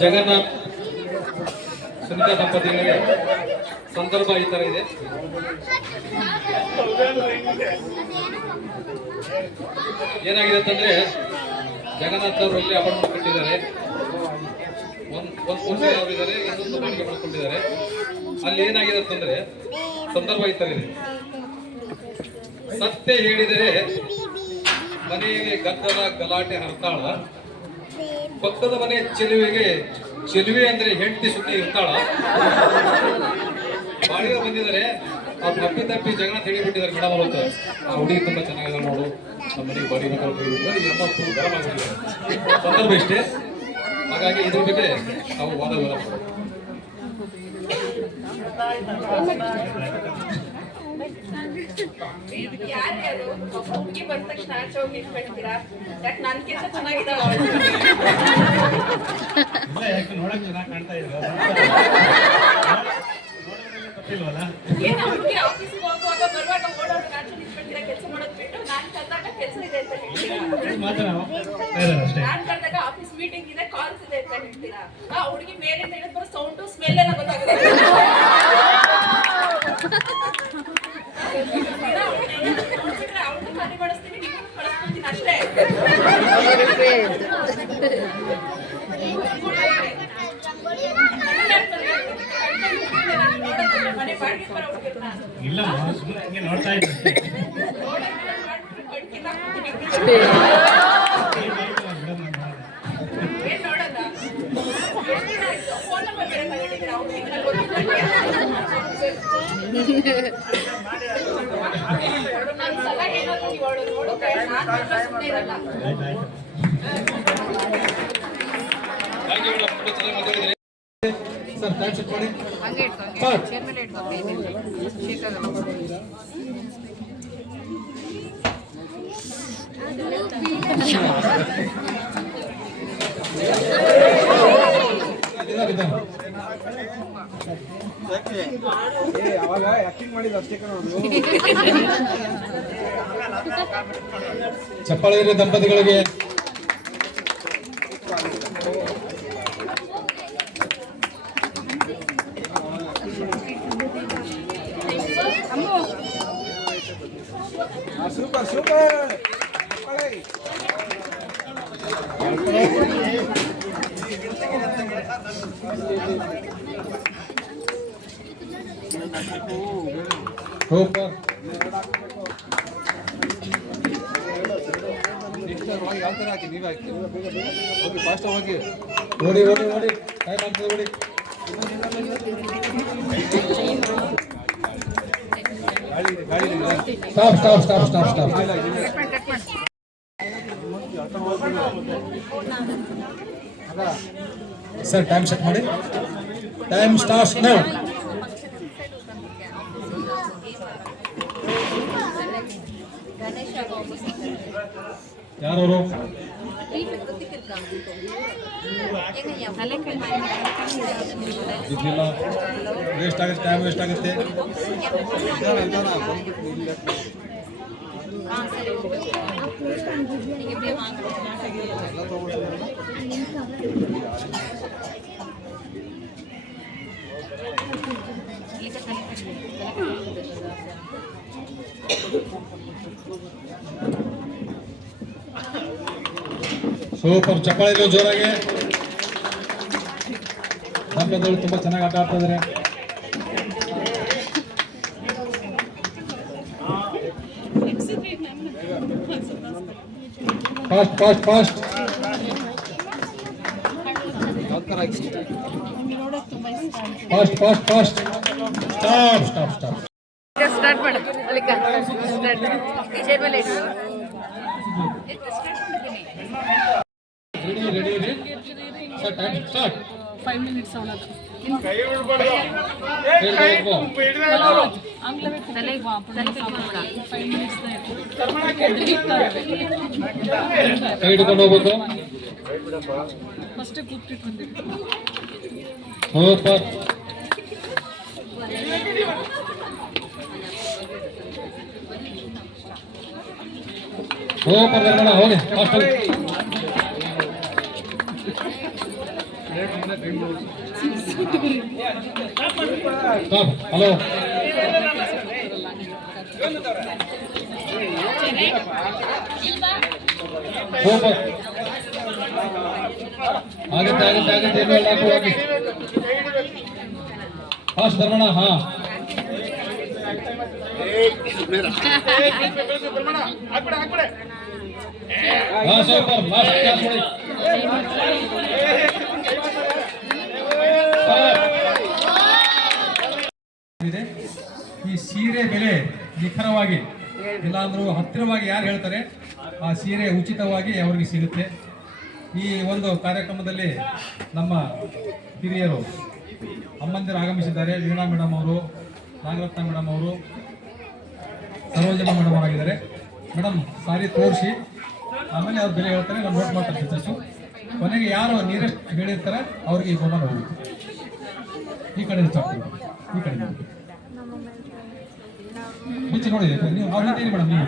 ಜಗನ್ನಾಥ್ ಸುನೀತಾ ದಂಪತಿಗಳಿಗೆ ಸಂದರ್ಭ ಈ ತರ ಇದೆ. ಏನಾಗಿದೆ ಅಂತಂದ್ರೆ, ಜಗನ್ನಾಥ್ ಅವರು ಇಲ್ಲಿ ಅಪಾರ್ಟ್ಮೆಂಟ್ ಕಟ್ಟಿದ್ದಾರೆ. ಒಂದ್ ವರ್ಷ ಅವರಿದ್ದಾರೆ, ಇನ್ನೊಂದು ಬಾಡಿಗೆ ಮಾಡ್ಕೊಂಡಿದ್ದಾರೆ. ಅಲ್ಲಿ ಏನಾಗಿದೆ ಅಂತಂದ್ರೆ, ಸಂದರ್ಭ ಈ ತರ ಇದೆ. ಸತ್ಯ ಹೇಳಿದರೆ ಮನೆಯಲ್ಲಿ ಗದ್ದಲ ಗಲಾಟೆ ಹರ್ತಾಳ, ಪಕ್ಕದ ಮನೆ ಚೆಲುವೆ ಅಂದ್ರೆ ಹೆಂಡತಿ ಸುತ್ತಿ ಇರ್ತಾಳ. ಬಾಡಿಗೆ ಬಂದಿದ್ದಾರೆ, ಅವ್ರು ತಪ್ಪಿ ಜಗನ್ನಾಥ್ ಹೇಳಿಬಿಟ್ಟಿದ್ದಾರೆ ಮೇಡಮ್ ಅವರು ಅಂತ. ಆ ಹುಡುಗಿ ತುಂಬಾ ಚೆನ್ನಾಗಿದೆ ನೋಡು, ನಮ್ಮ ಮನೆಗೆ ಬಾಡಿಗೆ ಹೇಳಿಬಿಟ್ಟಿದ್ದಾರೆ. ಈ ಅಮ್ಮ ಫುಲ್ ಗರಂ ಆಗಿದ್ದಾರೆ. ಸಂದರ್ಭ ಇಷ್ಟೇ. ಹಾಗಾಗಿ ಇದ್ರ ಬಗ್ಗೆ ನಾವು ವಾದ ಮಾಡ್ತೀವಿ. ಯಾರ್ಯಾರು ಹುಡುಗಿ ಬಂದ ತಕ್ಷಣ ಆಚೆ ಹೋಗಿ ಇಟ್ಬಿಡ್ತೀರಾ? ಯಾಕೆ ನನ್ಕಿಂತ ಚೆನ್ನಾಗಿದ್ದಾಳ ನೋಡಕ್ ಚೆನ್ನಾಗಿ ಕಾಣ್ತಾ ಇದ್ರು. ಏನು ಹುಡುಗಿ ಆಫೀಸ್ಗೆ ಹೋಗುವಾಗ ಬರುವಾಗ ಓಡೋದು ಆಚೆ ನಿಂತ್ಬಿಡ್ತೀರಾ? ಕೆಲಸ ಮಾಡೋದು ಬಿಟ್ಟು ನಾನ್ ಕರೆದಾಗ ಕೆಲಸ ಇದೆ ಅಂತ ಹೇಳ್ತೀರಾ? ನಾನ್ ಕರೆದಾಗ ಆಫೀಸ್ ಮೀಟಿಂಗ್ ಇದೆ, ಕಾಲ್ಸ್ ಇದೆ ಅಂತ ಹೇಳ್ತೀರಾ? ಆ ಹುಡುಗಿ ಮೇಲಿಂದ ಇಳಿದ್ ಬರೋ ಸೌಂಡು ಸ್ಮೆಲ್ ಎಲ್ಲ ಗೊತ್ತಾಗುತ್ತೆ. ಅವಳು ಖಾಲಿ ಮಾಡಿಸ್ತೀನಿ, ನೀವು ಕಳಿಸ್ಕೊಡ್ತೀನಿ ಅಷ್ಟೇ. ಮನೆ ಬಾಡಿಗೆ ಬರೋ ಹುಡುಗಿರ್ನ ಇಲ್ಲ ಸುಮ್ಮನೆ ನೋಡ್ತಾ ಇದ್ದೆ. ಏನ್ ನೋಡಲ್ಲ? ಫೋನ್ ನಂಬರ್ ಬೇರೆ ತಗೊಂಡಿದ್ದೀರಾ? ಅವ್ರು ಇದ್ರಲ್ಲಿ ಗೊತ್ತಿಲ್ಲ. ನನ್ನ ಸಲ ಏನಾದ್ರು ಇವಳು ನೋಡಿದ್ರೆ ನಾನು ಮಾತ್ರ ಸುಮ್ಮನೆ ಇರಲ್ಲ. ಸರ್ ಥ್ಯಾಂಕ್ಸ್ ಮಾಡಿ. ಹಂಗೆ ಇಟ್ಕೊ, ಚೇರ್ ಮೇಲೆ ಇಟ್ಕೊ, ಶೇಕ್ ಆಗಲ್ಲ. ಇದಾಗಿದೆ. ಚಪ್ಪಾಳೆ ಇರಲಿ ದಂಪತಿಗಳಿಗೆ. ಸೂಪರ್. ಓಡಿ ಓಡಿ ಓಡಿ ಟೈಮ್ ಆಗ್ತದೆ ಓಡಿ. Stop stop stop stop stop. Sir time set ಮಾಡಿ. Time starts now. ಯಾರವರು? ಇದಿಲ್ಲ, ವೇಸ್ಟ್ ಆಗುತ್ತೆ, ಟೈಮ್ ವೇಸ್ಟ್ ಆಗುತ್ತೆ. ಸೂಪರ್, ಚಪ್ಪಾಳೆ ಜೋರಾಗಿ. ನಮ್ಮದವರು ತುಂಬಾ ಚೆನ್ನಾಗಿ ಆಟ ಆಡ್ತಾ ಇದ್ದಾರೆ. Fast fast fast. Fast fast fast. Stop stop stop. Start ಮಾಡು. ಅಲ್ಲಿ ಸ್ಟಾರ್ಟ್ ಡಿಜೆ ಮೇಲೆ ಇಡು. Ready ready ready. Sir time start. 5 minutes ಅವನದು. ಕೈ ಬಿಡ್ಬೇಡ. ತಲೆಗೆ ಬಾ, ತಲೆ ಸಾಕೋಬೇಡ. 5 minutes ಕೈ ಹಿಡ್ಕೊಂಡು ಹೋಗ್ಬೇಕು. ಫಸ್ಟ್ ಕೂತ್ಬಿಟ್ಟು ಬಂದಿದ್ದು. ಸೂಪರ್. ಸೂಪರ್ ಧರ್ಮಣ್ಣ, ಹೋಗಿ ಫಾಸ್ಟ್ ಹೋಗಿ. ಸ್ಟಾಪ್. ಹಲೋ. ಸೂಪರ್. ಆಗುತ್ತೆ ಆಗುತ್ತೆ ಆಗುತ್ತೆ. ಇನ್ನೂ ನಾಲ್ಕು ಹೋಗಿ. ಫಾಸ್ಟ್ ಧರ್ಮಣ್ಣ. ಹಾ ಹಾ ಸೂಪರ್. ಲಾಸ್ಟ್ ಕ್ಲಾಸ್ ಮಾಡಿ. ಈ ಸೀರೆ ಬೆಲೆ ನಿಖರವಾಗಿ ಇಲ್ಲಾಂದ್ರೂ ಹತ್ತಿರವಾಗಿ ಯಾರು ಹೇಳ್ತಾರೆ ಆ ಸೀರೆ ಉಚಿತವಾಗಿ ಅವರಿಗೆ ಸಿಗುತ್ತೆ. ಈ ಒಂದು ಕಾರ್ಯಕ್ರಮದಲ್ಲಿ ನಮ್ಮ ಹಿರಿಯರು ಅಮ್ಮಂದಿರು ಆಗಮಿಸಿದ್ದಾರೆ. ವೀಣಾ ಮೇಡಮ್ ಅವರು, ನಾಗರತ್ನ ಮೇಡಮ್ ಅವರು, ಸರೋಜನ ಮೇಡಮ್ ಅವರಾಗಿದ್ದಾರೆ. ಮೇಡಮ್ ಸಾರಿ ತೋರಿಸಿ ಆಮೇಲೆ ಅವ್ರು ಬೆಲೆ ಹೇಳ್ತಾರೆ, ನಾವು ನೋಟ್ ಮಾಡ್ತಾರೆ ಟೀಚರ್ಸು. ಕೊನೆಗೆ ಯಾರು ನೀರೆಸ್ಟ್ ಹೇಳಿರ್ತಾರೆ ಅವ್ರಿಗೆ ಈ ಬಹುಮಾನ ಹೋಗುತ್ತೆ. ಈ ಕಡೆ ಈ ಕಡೆ ಬಿಚ್ಚಿ ನೋಡಿ ನೀವು ಅವ್ರ ಜೊತೆ ಮೇಡಮ್ ನೀವು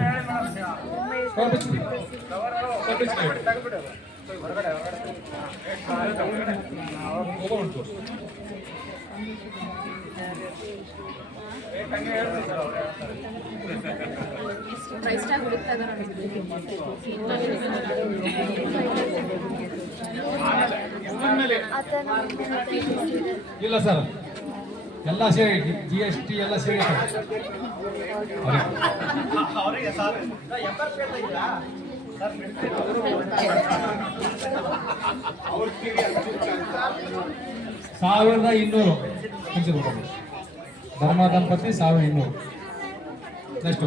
ಇಲ್ಲ ಸರ್, ಎಲ್ಲ ಸೇರಿ GST ಎಲ್ಲ ಸೇರಿ $1200 ಧರ್ಮ ದಂಪತಿ 1200. ನೆಕ್ಸ್ಟ್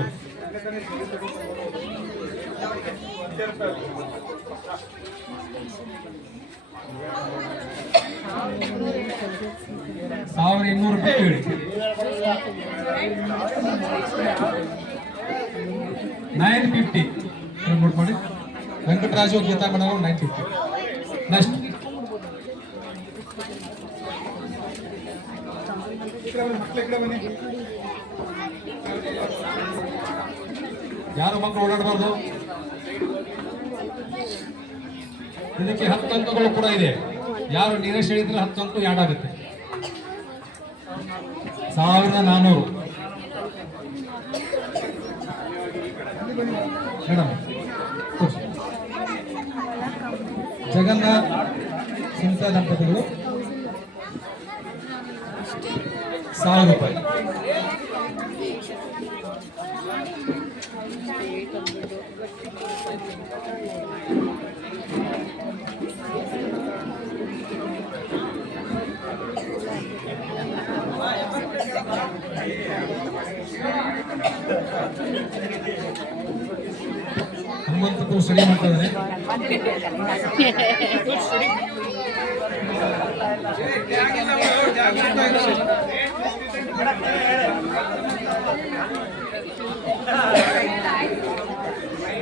$1200 ಬಿಟ್ಟು ಹೇಳಿ. 950 ನೋಟ್ ಮಾಡಿ. ವೆಂಕಟರಾಜು ಗೀತಾ ಮೇಡಮ್ 950. ನೆಕ್ಸ್ಟ್ ಯಾರು ಮಕ್ಕಳು ಓಡಾಡಬಾರ್ದು. ಇದಕ್ಕೆ 10 ಅಂಕಗಳು ಕೂಡ ಇದೆ. ಯಾರು ನೀರಜ್ ಹೇಳಿದ್ರೆ 10 ಅಂಕ ಯಾಡ್ ಆಗುತ್ತೆ. 1400 ಮೇಡಮ್. ಜಗನ್ನಾಥ್ ಸಿಂತಾ ದಂಪತಿಗಳು 1000 ರೂಪಾಯಿ. ಹನುಮಂತಪುರ ಸ್ಟಡಿ ಮಾಡ್ತಾ ಇದ್ದಾನೆ.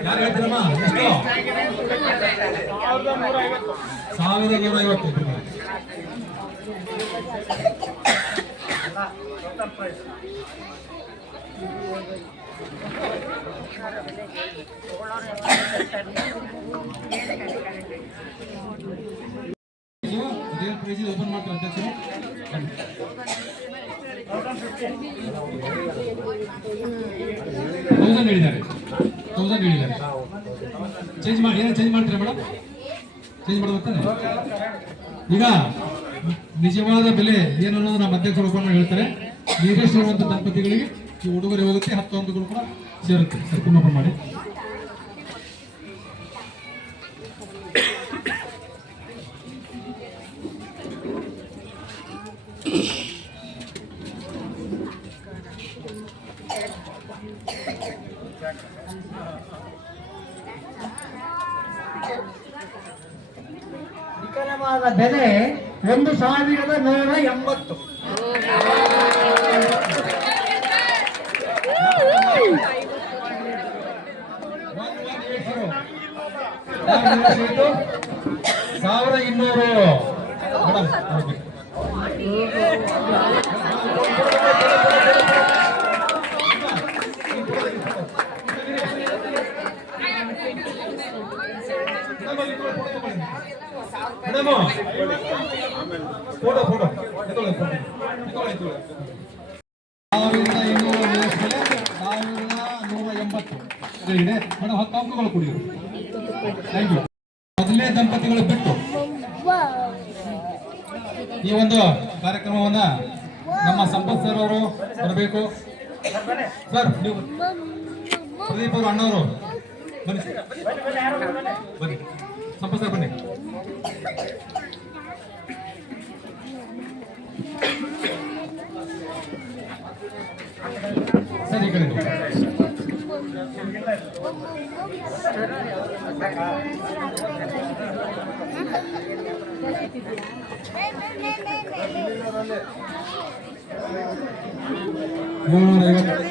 ಯಾರು ಹೇಳ್ತೀರಮ್ಮ? ಎಷ್ಟು? 1150. ಓಪನ್ ಮಾಡ್ತಾರೆ ಅಧ್ಯಕ್ಷರು. 1000 ಹೇಳಿದ್ದಾರೆ. ಚೇಂಜ್ ಮಾಡಿ. ಏನೋ ಚೇಂಜ್ ಮಾಡ್ತೀರಾ ಮೇಡಮ್? ಚೇಂಜ್ ಮಾಡ್ಬೇಕಾನೆ. ಈಗ ನಿಜವಾದ ಬೆಲೆ ಏನು ಅನ್ನೋದು ನಮ್ಮ ಅಧ್ಯಕ್ಷರು ಓಪನ್ ಮಾಡಿ ಹೇಳ್ತಾರೆ. ನೀರೇಶ್ ಇರುವಂತ ದಂಪತಿಗಳಿಗೆ ಈ ಉಡುಗೊರೆ ಹೋಗುತ್ತೆ. 10 ಅಂಕಗಳು ಕೂಡ ಸೇರುತ್ತೆ. ಸರ್ಕಲ್ ಓಪನ್ ಮಾಡಿ. ನಿಖರವಾದ ಬೆಲೆ 1180. ಫೋಟೋ 1180 ಇದೆ ಮೇಡಮ್. 10 ಅಂಕಗಳು ಕೊಡಿ. Thank you. ಮೊದಲನೇ ದಂಪತಿಗಳು ಬಿಟ್ಟು ಈ ಒಂದು ಕಾರ್ಯಕ್ರಮವನ್ನ ನಮ್ಮ ಸಂಪತ್ ಸರ್ ಅವರು ಬರಬೇಕು. ಸರ್ ನೀವು ಪ್ರದೀಪ್ ಅವರು ಅಣ್ಣವರು ಬನ್ನಿ. ಬನ್ನಿ ಸಂಪತ್ ಸರ್ ಬನ್ನಿ. ಸರ್ ಈ ಕಡೆ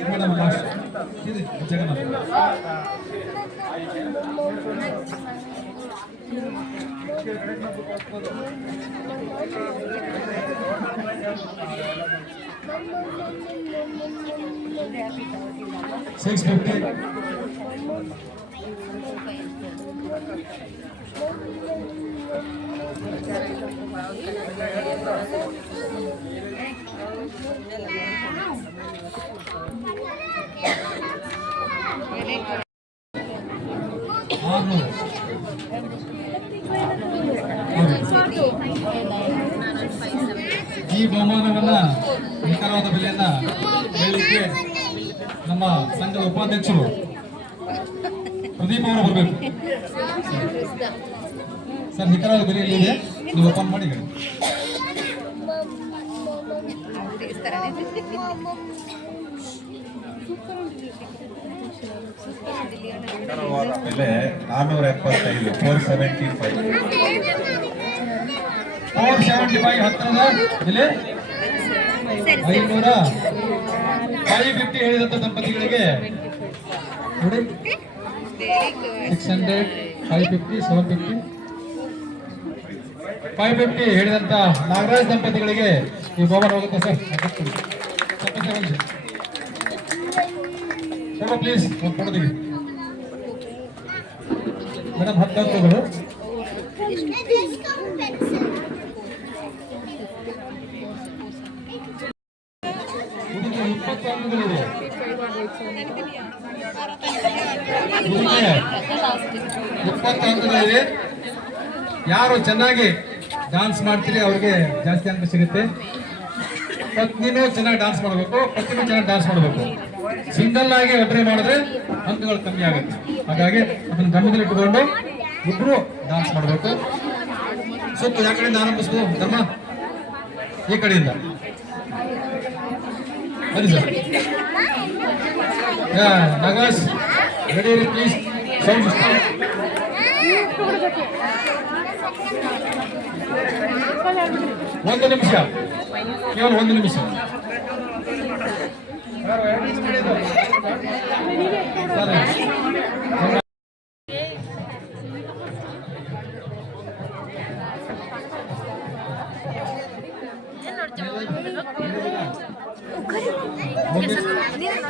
ಮೇಡಮ್ ಲಾಸ್ಟ್ ಜಗನ್ನಾಥ್. $650. ಈ ಬಹುಮಾನವನ್ನ ನಿಖರವಾದ ಬೆಲೆಯನ್ನ ಹೇಳಲಿಕ್ಕೆ ನಮ್ಮ ಸಂಘದ ಉಪಾಧ್ಯಕ್ಷರು ಪ್ರದೀಪ್ ಅವರು ಬರಬೇಕು. ಸರ್ ನಿಖರವಾದ ಬೆಲೆಯಲ್ಲಿ ಇದೆ, ನೀವು ಓಪನ್ ಮಾಡಿ ಹೇಳಿ. ಬೆಲೆ 475. 475 ಹತ್ತಿರದ ಬೆಲೆ 550 ಹೇಳಿದಂತ ದಂಪತಿಗಳಿಗೆ ನೋಡಿ 600, 550, 750, 550 ಹೇಳಿದಂತ ನಾಗರಾಜ್ ದಂಪತಿಗಳಿಗೆ ಈ ಬಹುಮಾನ ಹೋಗುತ್ತೆ ಸರ್. ಫೋಟೋ ಪ್ಲೀಸ್, ಒಂದು ಫೋಟೋ ತೆಗಿ ಮೇಡಮ್. 10 ಅಂಕಗಳು. ಹುಡುಗಿ 20 ಅಂಕಗಳಿದೆ. ಹುಡುಗಿ 20 ಅಂಕಗಳಿದೆ. ಯಾರು ಚೆನ್ನಾಗಿ ಡಾನ್ಸ್ ಮಾಡ್ತೀರಿ ಅವ್ರಿಗೆ ಜಾಸ್ತಿ ಅಂಕ ಸಿಗುತ್ತೆ. ಪತ್ನಿನೂ ಚೆನ್ನಾಗಿ ಡಾನ್ಸ್ ಮಾಡಬೇಕು, ಪತ್ನಿನೂ ಚೆನ್ನಾಗಿ ಡಾನ್ಸ್ ಮಾಡಬೇಕು. ಸಿಂಗಲ್ ಆಗಿ ಒಬ್ಬರೇ ಮಾಡಿದ್ರೆ ಅಂಕಗಳು ಕಮ್ಮಿ ಆಗುತ್ತೆ. ಹಾಗಾಗಿ ಅದನ್ನು ಗಮನದಲ್ಲಿಟ್ಟುಕೊಂಡು ಇಬ್ರು ಡಾನ್ಸ್ ಮಾಡಬೇಕು. ಸುತ್ತು ಯಾವ ಕಡೆಯಿಂದ ಆರಂಭಿಸ್ಬೋದು ಧರ್ಮ? ಈ ಕಡೆಯಿಂದ ಬನ್ನಿ sir. ನಗಾಸ್ ready please. Sound system. ಒಂದು ನಿಮಿಷ, ಕೇವಲ 1 ನಿಮಿಷ.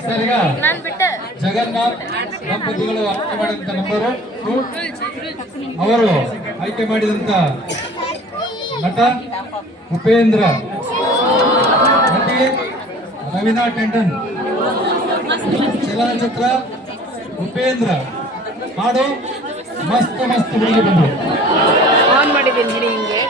ಸರ್, ಈಗ ಜಗನ್ನಾಥ್ ದಂಪತಿಗಳು ಆಯ್ಕೆ ಮಾಡಿದಂತ ನಂಬರು 2, ಅವರು ಆಯ್ಕೆ ಮಾಡಿದಂತ ನಟ ಉಪೇಂದ್ರ, ನಟಿ ರವೀನಾ ಟಂಡನ್, ಚಲನಚಿತ್ರ ಉಪೇಂದ್ರ, ಹಾಡು ಮಸ್ತ್ ಮಸ್ತ್ ಹುಡುಗಿ ಬಂದು. ಆನ್ ಮಾಡಿದ್ದೀನಿ ಹೇಳಿ ಹಿಂಗೆ.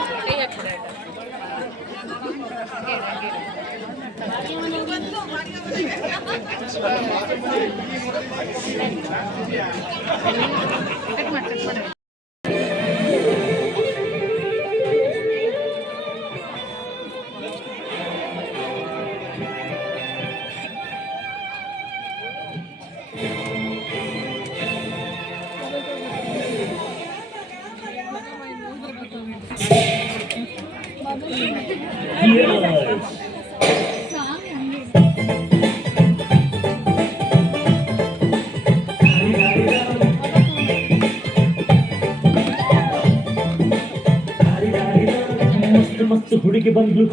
ಮಸ್ತ್ ಮಸ್ತ್ ಹುಡುಗಿ ಬಂದ್ಲು,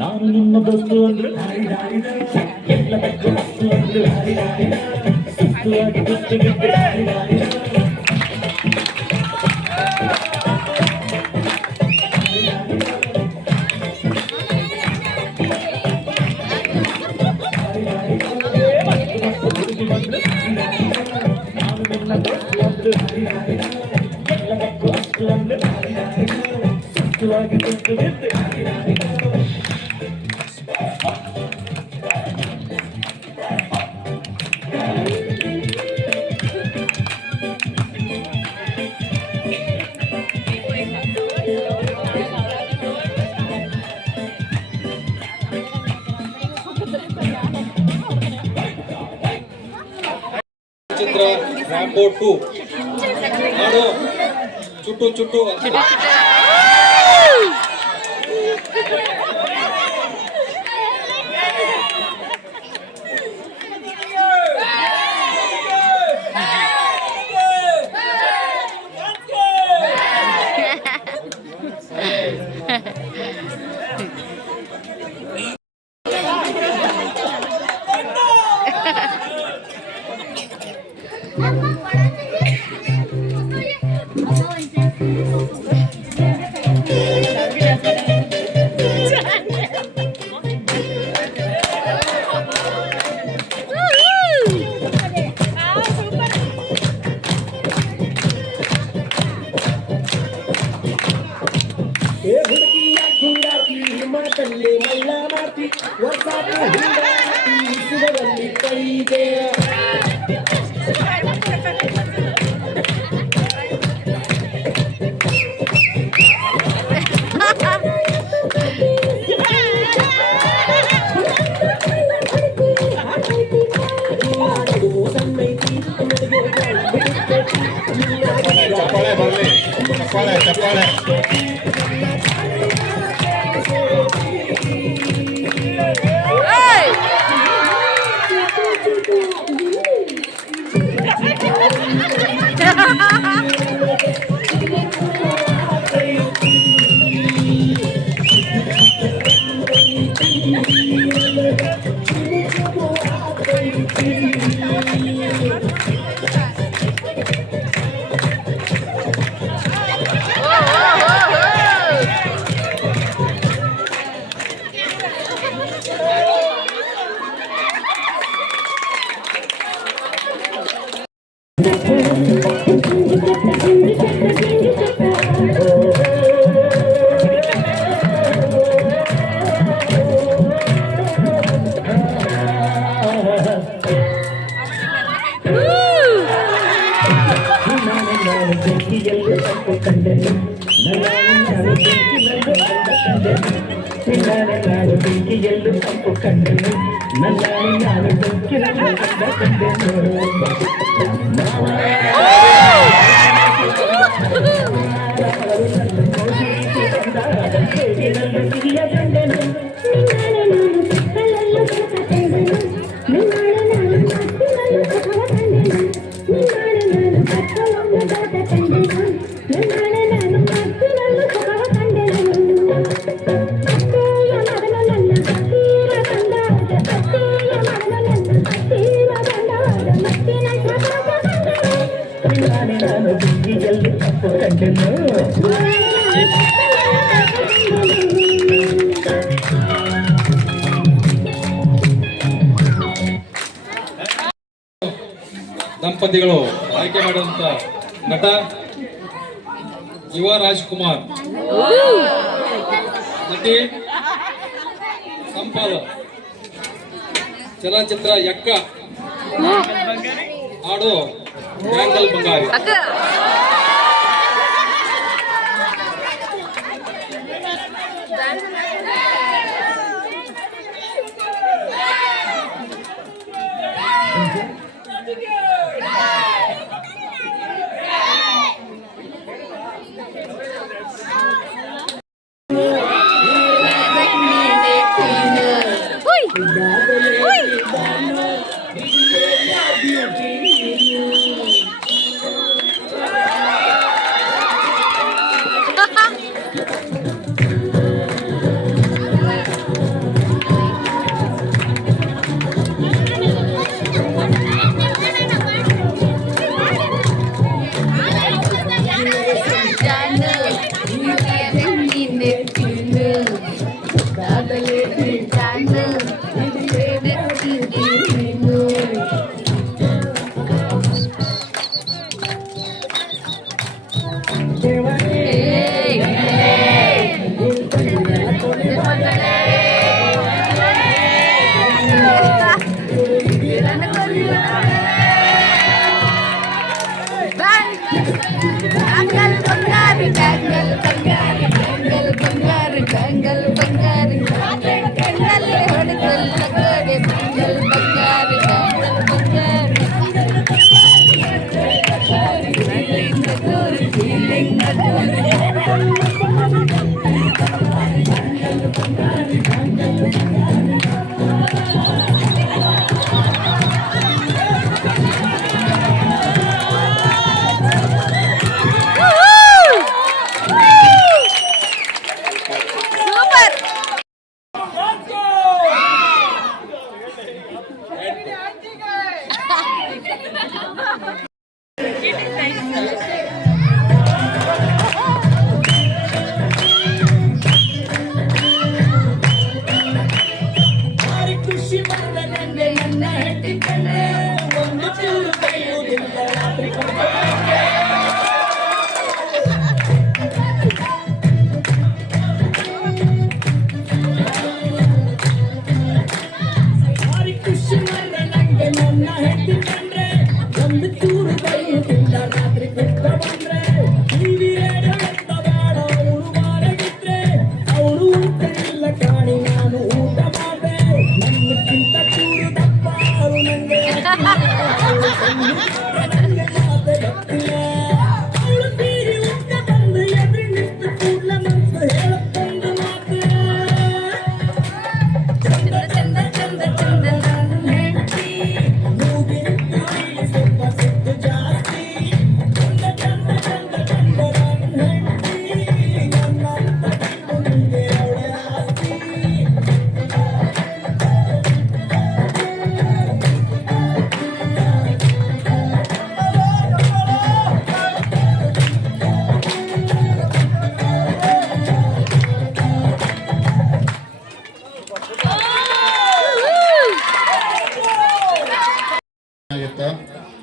ನಾನು ನಿನ್ನ ದೋಸ್ತು ಅಂದ್ರು, ಎಲ್ಲ ಬೆಕ್ಕು ಮಸ್ತು ಅಂದ್ರು, ಸುಸ್ತುವಾಗಿ ಗೊತ್ತು ಬಿಟ್ಟೆ. ಹುಡುಗಿ ಬಂದ್ಲು, ನಾನು ನಿನ್ನ ದೋಸ್ತು ಅಂದ್ರು, ಎಲ್ಲ ಬೆಕ್ಕು ಮಸ್ತು ಅಂದ್ರು, ಸುಸ್ತುವಾಗಿ ಗೊತ್ತು ಬಿಟ್ಟೆ. ಚಿತ್ರ ರ್ಯಾಂಬೋ 2 ಹಾಡು ಚುಟ್ಟು ಚುಟ್ಟು ಅಂತ. ಮಾತಲ್ಲಿ ಮಲ್ಲ ಮಾತಿ ಸುರದಲ್ಲಿ ಕೈದೆ ಚಪ್ಪಾಳೆ ಬರಲಿ, ಚಪ್ಪಾಳೆ ಚಪ್ಪಾಳೆ. ಕಂಡೆನು ನಾನು ಬೆಂಕಿನಲ್ಲೂ ಅಂದ ಕಂಡೆನು ನಾನು ಬೆಂಕಿಯಲ್ಲೂ ತಂಪು ಕಂಡೆನು ನಾನು ಬೆಂಕಿನಲ್ಲೂ ಅಂದ ಕಂಡೆನು ಕಿರಿಯ ಕಂಡೆನು ನಾನು ಬೆಂಕಿಯಲ್ಲಿ ತಪ್ಪು ಕಂಡೆನು ದಂಪತಿಗಳು ಆಯ್ಕೆ ಮಾಡಿದಂತ ನಟ ಯುವ ರಾಜ್ಕುಮಾರ್, ನಟಿ ಸಂಪಾದ, ಚಲನಚಿತ್ರ ಯಕ್ಕ, ಹಾಡು ಬ್ಯಾಂಗಲ್ ಬಂಗಾರಿ.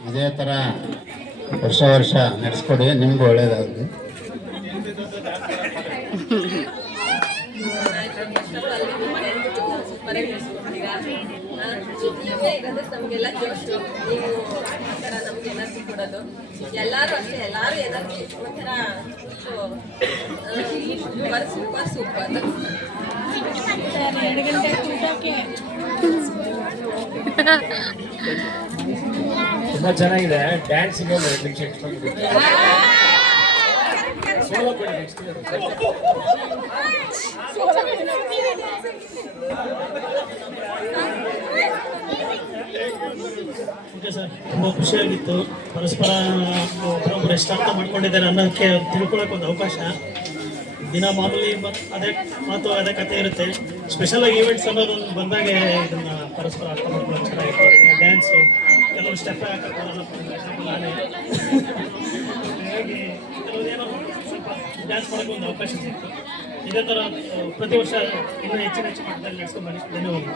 ಇದೇ ಥರ ವರ್ಷ ವರ್ಷ ನಡೆಸ್ಕೊಡಿ, ನಿಮ್ಗೂ ಒಳ್ಳೇದಾಗಲಿ. ನೀವೇ ಇರೋದಕ್ಕೆ ನಮಗೆಲ್ಲ ಜೋಶು. ನೀವು ಆ ಥರ ನಮ್ಗೆ ಎನರ್ಜಿ ಕೊಡೋದು. ಎಲ್ಲರೂ ಅಷ್ಟೇ, ಎಲ್ಲರೂ ಎನರ್ಜಿ ಒಂಥರ ಸೂಪರ್ ಸೂಪರ್. ತುಂಬಾ ಚೆನ್ನಾಗಿದೆ. ಡ್ಯಾನ್ಸಿಗೆ 2 ನಿಮಿಷ ಎಕ್ಸ್ಟ್ರಾ ಸೋಲೋ ಕೊಡಿ ನೆಕ್ಸ್ಟ್. ಓಕೆ ಸರ್, ತುಂಬ ಖುಷಿಯಾಗಿತ್ತು. ಪರಸ್ಪರ ಒಬ್ಬರೊಬ್ಬರು ಎಷ್ಟು ಅರ್ಥ ಮಾಡ್ಕೊಂಡಿದ್ದಾರೆ ಅನ್ನೋದಕ್ಕೆ ತಿಳ್ಕೊಳ್ಳೋಕೆ ಒಂದು ಅವಕಾಶ. ದಿನ ಮಾಮೂಲಿ ಅದೇ ಮಾತು ಅದೇ ಕಥೆ ಇರುತ್ತೆ. ಸ್ಪೆಷಲಾಗಿ ಈವೆಂಟ್ಸ್ ಅನ್ನೋದೊಂದು ಬಂದಾಗೆ ಇದನ್ನು ಪರಸ್ಪರ ಅರ್ಥ ಮಾಡ್ಕೊಳ್ಳೋಕೆ ಚೆನ್ನಾಗಿತ್ತು. ಡ್ಯಾನ್ಸು ಕೆಲವು ಸ್ಟೆಪ್ ಹಾಕಕ್ಕೆ ನಾನೇ ಹಾಗಾಗಿ ಕೆಲವುದೇನೋ ಸ್ವಲ್ಪ ಡ್ಯಾನ್ಸ್ ಮಾಡೋಕ್ಕೆ ಒಂದು ಅವಕಾಶ ಸಿಕ್ತು. ಇದೇ ಥರ ಪ್ರತಿ ವರ್ಷ ಇನ್ನೂ ಹೆಚ್ಚಿನ ಮಟ್ಟದಲ್ಲಿ ನಡೆಸ್ಕೊಂಡು ಧನ್ಯವಾದಗಳು.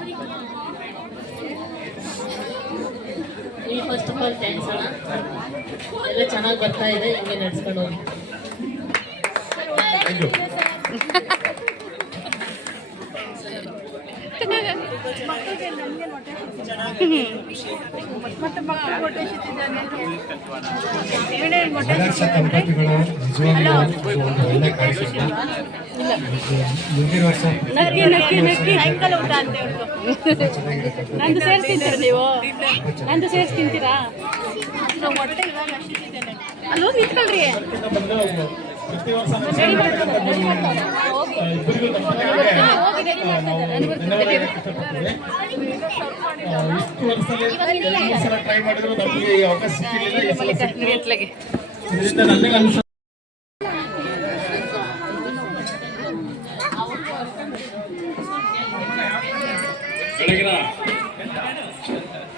ಫಸ್ಟ್ ಆಫ್ ಆಲ್ ಥ್ಯಾಂಕ್ಸ್ ಅಣ್ಣ, ಎಲ್ಲ ಚೆನ್ನಾಗಿ ಬರ್ತಾ ಇದೆ, ಹಿಂಗೆ ನಡೆಸ್ಕೊಂಡು ಹೋಗಿ. ದಂಪತಿಗಳು ನಿಜವಾಗ್ಲೂ ಒಂದು ಒಳ್ಳೆ ಕಾರ್ಯಕ್ರಮ. ಮುಂದಿನ ವರ್ಷ ಸಾಯಂಕಾಲ ಊಟ ಅಂತ ನಂದು ಸೇರ್ಸಿ ತಿಂತೀರಾ ನೀವು? ನಂದು ಸೇರ್ಸಿ ತಿಂತೀರಾ? ಅಲ್ಲಿ ಹೋಗಿ ನಿಂತ್ಕೊಳ್ರಿ. ಪ್ರತಿ ವರ್ಷ ಇಷ್ಟು ವರ್ಷ ಟ್ರೈ ಮಾಡಿದ್ರು ನಮಗೆ ಈ ಅವಕಾಶ ಸಿಕ್ಕಿರಲಿಲ್ಲ. ಇದರಿಂದ ನನಗೆ ಅನ್ಸ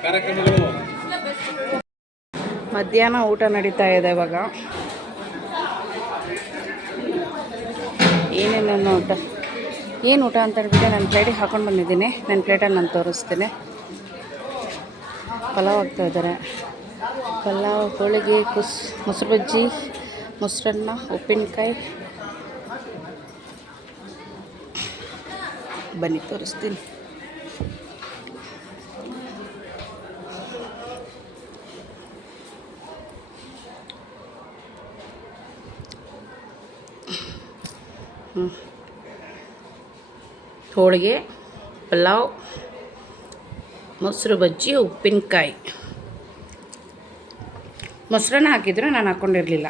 ಕಾರ್ಯಕ್ರಮಗಳು. ಮಧ್ಯಾಹ್ನ ಊಟ ನಡೀತಾ ಇದೆ ಇವಾಗ. ಏನೇನು ಊಟ, ಏನು ಊಟ ಅಂತ ಹೇಳ್ಬಿಟ್ಟು ನಾನು ಪ್ಲೇಟಿಗೆ ಹಾಕೊಂಡು ಬಂದಿದ್ದೀನಿ. ನನ್ನ ಪ್ಲೇಟಲ್ಲಿ ನಾನು ತೋರಿಸ್ತೀನಿ. ಪಲಾವ್ ಆಗ್ತಾ ಇದ್ದಾರೆ. ಪಲಾವ್, ಹೋಳಿಗೆ, ಮೊಸರು ಬಜ್ಜಿ, ಮೊಸರನ್ನ, ಉಪ್ಪಿನಕಾಯಿ. ಬನ್ನಿ ತೋರಿಸ್ತೀನಿ. ಹೋಳಿಗೆ, ಪಲಾವ್, ಮೊಸರು ಬಜ್ಜಿ, ಉಪ್ಪಿನಕಾಯಿ. ಮೊಸರನ್ನ ಹಾಕಿದ್ರೆ ನಾನು ಹಾಕ್ಕೊಂಡಿರಲಿಲ್ಲ.